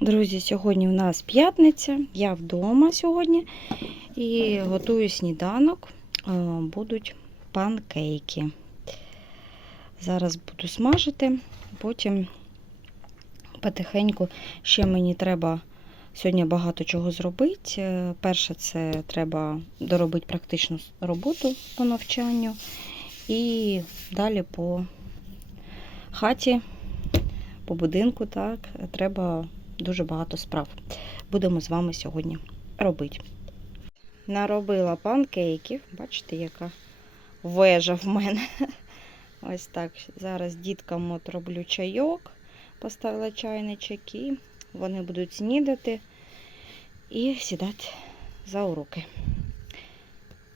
Друзі, сьогодні в нас п'ятниця, я вдома сьогодні і готую сніданок. Будуть панкейки. Зараз буду смажити, потім потихеньку ще мені треба сьогодні багато чого зробити. Е, Перше, це треба доробити практичну роботу по навчанню. І далі по хаті, по будинку, так, треба дуже багато справ. Будемо з вами сьогодні робити. Наробила панкейків. Бачите, яка вежа в мене. Ось так. Зараз діткам от роблю чайок, поставила чайничок і вони будуть снідати і сідати за уроки.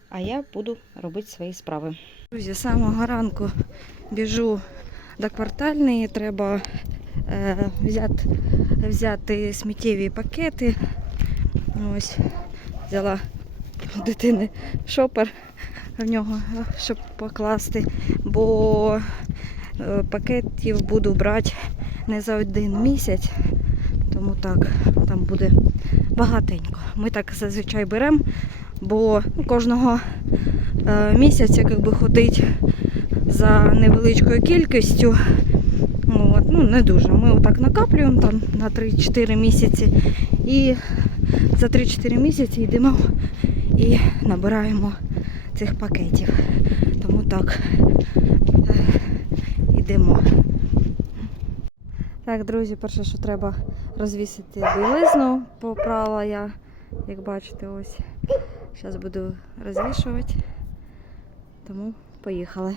А я буду робити свої справи. Друзі, з самого ранку біжу до квартальної, треба взяти, взяти сміттєві пакети. Ось взяла у дитини шопер в нього, щоб покласти, бо е, пакетів буду брати не за один місяць, тому так, там буде багатенько. Ми так зазвичай беремо, бо кожного е, місяця якби ходить за невеличкою кількістю. Ну, не дуже. Ми отак накаплюємо там на 3-4 місяці. І за 3-4 місяці йдемо і набираємо цих пакетів. Тому так е, йдемо. Так, друзі, перше, що треба розвісити білизну, попрала я, як бачите, ось. Зараз буду розвішувати. Тому поїхали.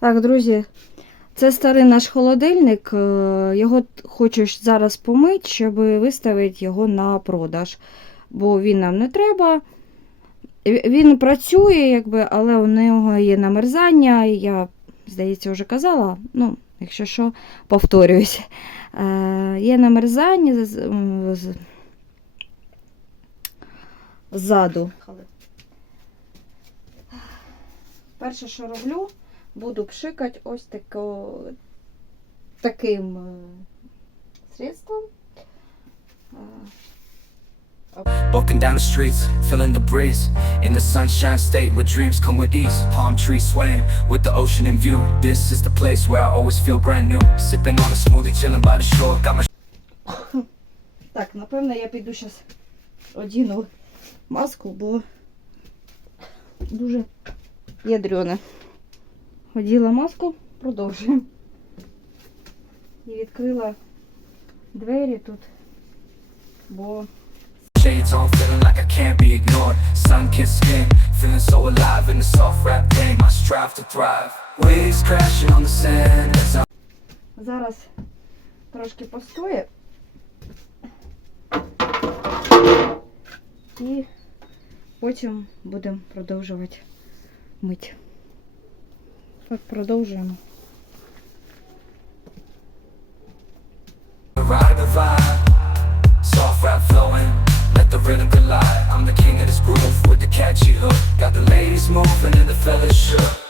Так, друзі, це старий наш холодильник. е, Його хочу зараз помити, щоб виставити його на продаж. Бо він нам не треба. Він працює, якби, але у нього є намерзання. Я, здається, вже казала. Ну, якщо що, повторююсь. Е, є намерзання ззаду. Перше, що роблю, буду пшикати ось тако, таким е, средством. Е, Walking down the streets, feeling the breeze In the sunshine state where dreams come with ease Palm trees swaying with the ocean in view This is the place where I always feel brand new Sipping on a smoothie, chilling by the shore Got my Так, напевно, я піду зараз одіну маску, бо дуже ядрёне. Оділа маску, продовжуємо. І відкрила двері тут, бо shades on Feeling like I can't be ignored Sun-kissed skin Feeling so alive in the soft rap game I strive to thrive Waves crashing on the sand as I Зараз трошки постоє. І потім будемо продовжувати мить. Collide. I'm the king of this groove With the catchy hook. Got the ladies moving and the fellas shook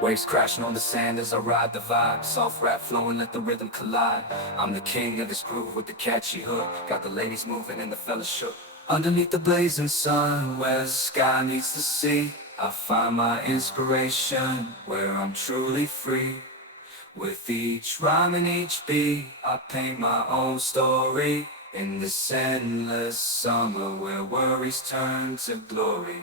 Waves crashing on the sand as I ride the vibe Soft rap flowing, let the rhythm collide I'm the king of this groove with the catchy hook Got the ladies moving and the fellas shook Underneath the blazing sun, where the sky meets the sea, I find my inspiration where I'm truly free. With each rhyme and each beat, I paint my own story. In this endless summer where worries turn to glory.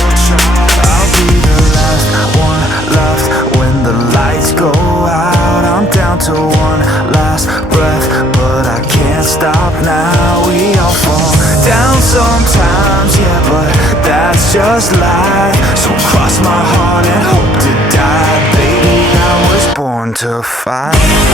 One last breath, but I can't stop now. We all fall down sometimes, yeah, but that's just life. So cross my heart and hope to die, baby. I was born to fight.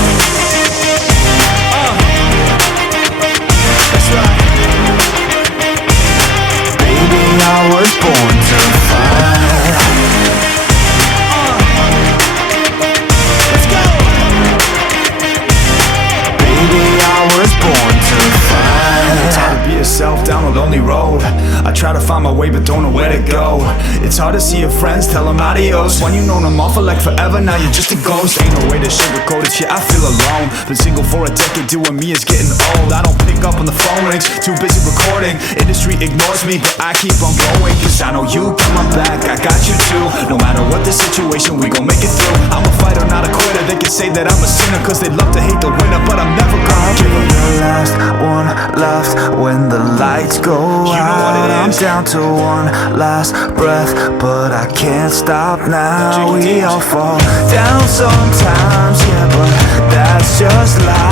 but don't it's hard to see your friends, tell them adios. When you known them all for like forever, now you're just a ghost. Ain't no way to sugarcoat it, yeah, I feel alone. Been single for a decade, doing me is getting old. I don't pick up on the phone rings, too busy recording. Industry ignores me, but I keep on going. Cause I know you my back, I got you too. No matter what the situation, we gon' make it through. I'm a fighter, not a quitter. They can say that I'm a sinner, cause they love to hate the winner, but I'm never gonna give up. The last one left when the lights go out. I'm down to one last breath, but I can't stop now. We all fall down sometimes, yeah, but that's just life.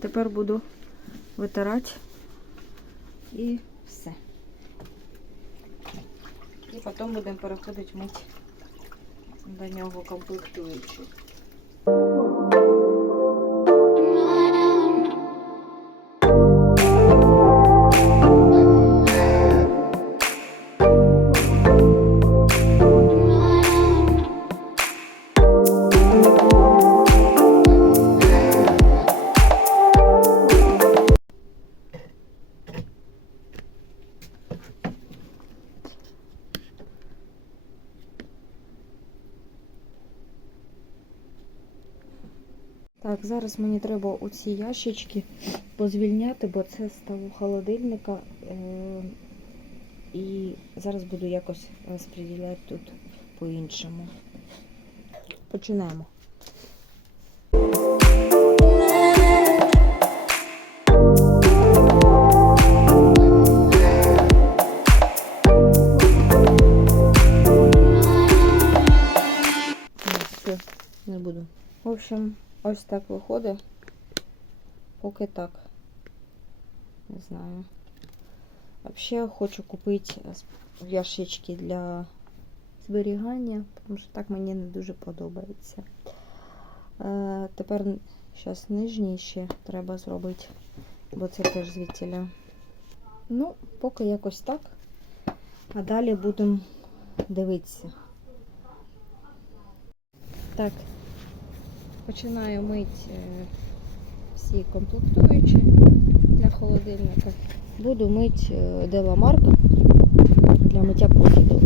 Тепер буду витирати і все. І потім будемо переходити мити до нього комплектуючі. Зараз мені треба оці ящички позвільняти, бо це став холодильника. Е- і зараз буду якось розподіляти тут по-іншому. Починаємо. Все, не буду. В общем, ось так виходить. Поки так. Не знаю. Взагалі хочу купити ящички для зберігання, тому що так мені не дуже подобається. Е, тепер зараз нижній ще треба зробити, бо це теж звідтіля. Ну, поки якось так. А далі будемо дивитися. Так, починаю мити е, всі комплектуючі для холодильника. Буду мити е, Деламарк для миття профілю.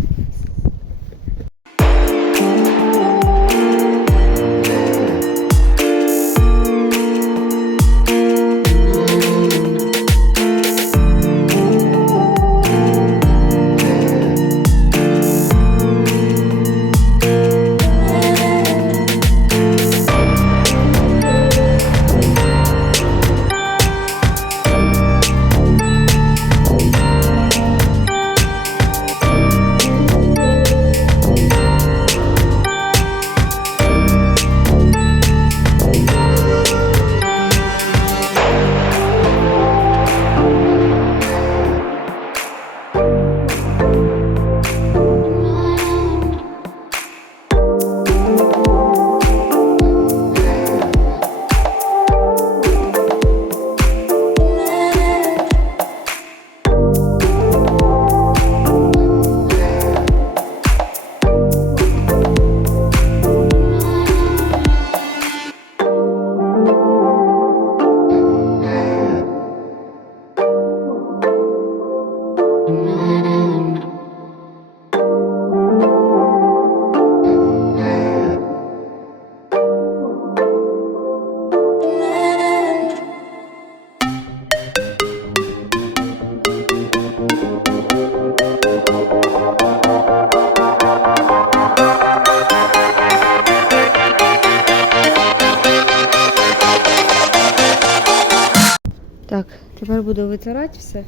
Тепер буду витирати все.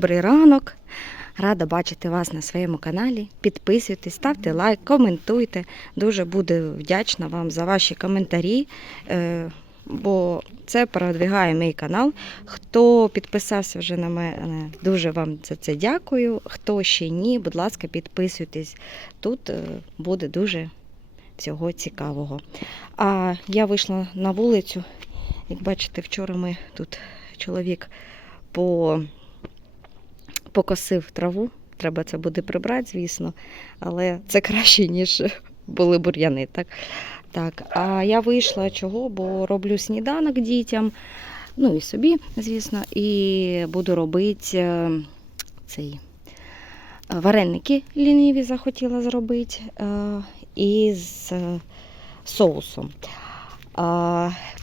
Добрий ранок. Рада бачити вас на своєму каналі. Підписуйтесь, ставте лайк, коментуйте. Дуже буду вдячна вам за ваші коментарі, е, бо це продвигає мій канал. Хто підписався вже на мене, дуже вам за це дякую. Хто ще ні, будь ласка, підписуйтесь. Тут е, буде дуже всього цікавого. А я вийшла на вулицю. Як бачите, вчора ми тут чоловік по покосив траву. Треба це буде прибрати, звісно, але це краще, ніж були бур'яни. Так? Так, а я вийшла чого, бо роблю сніданок дітям, ну і собі, звісно, і буду робити е, цей е, вареники ліниві захотіла зробити е, із соусом.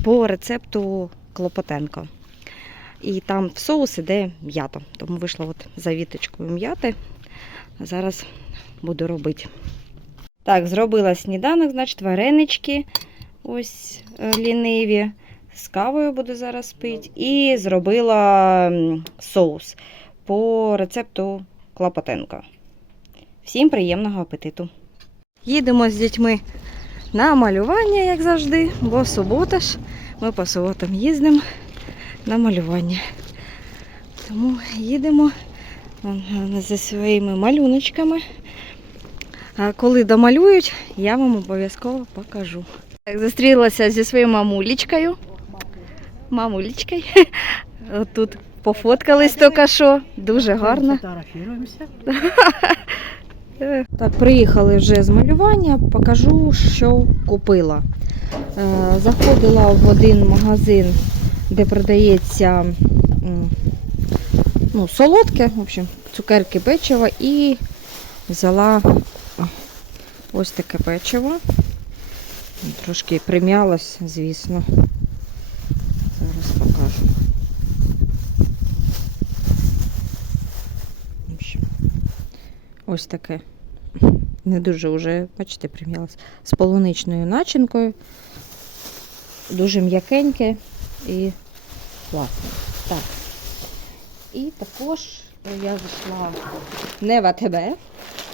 По рецепту Клопотенко. І там в соус іде м'ята. Тому вийшла от за віточкою м'яти. Зараз буду робити. Так, зробила сніданок, значить, варенички ось е, ліниві. З кавою буду зараз пити. І зробила соус по рецепту Клопотенка. Всім приємного апетиту. Їдемо з дітьми на малювання, як завжди, бо субота ж. Ми по суботам їздимо на малювання. Тому їдемо зі своїми малюночками. А коли домалюють, я вам обов'язково покажу. Так, зустрілася зі своєю мамулечкою. Мамулечкою. Отут пофоткались тільки що. Дуже гарно. Так, приїхали вже з малювання, покажу, що купила. Е, Заходила в один магазин, де продається ну, солодке, в общем, цукерки, печиво і взяла ось таке печиво. Трошки прим'ялось, звісно. Зараз покажу. Ось таке. Не дуже вже, бачите, прим'ялось. З полуничною начинкою. Дуже м'якеньке і класне. Так. І також я зайшла не в АТБ,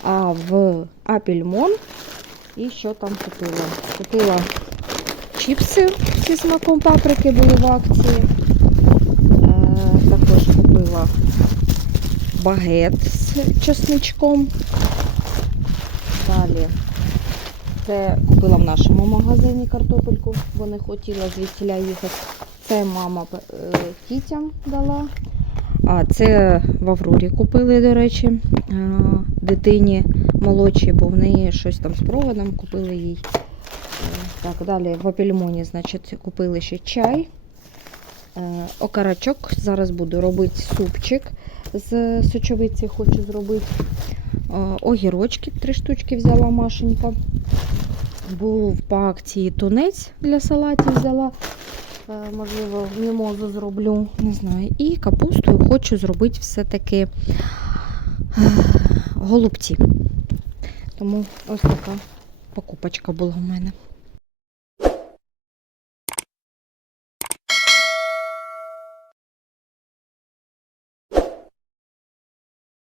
а в Апельмон. І що там купила? Купила чіпси зі смаком паприки були в акції. Е, також купила багет з чесничком. Далі це купила в нашому магазині картопельку, бо не хотіла звідсіля їхати. Це мама е, дітям дала. А це в Аврорі купили, до речі, дитині молодшій, бо в неї щось там з проводом купили їй. Е, Так, далі в Апельмоні, значить, купили ще чай. Е, Окарачок. Зараз буду робити супчик з сочовиці, хочу зробити. Огірочки, три штучки взяла Машенька. Був по акції тунець для салатів взяла. Е, Можливо, мімозу зроблю, не знаю. І капустою хочу зробити все-таки е, голубці. Тому ось така покупочка була в мене.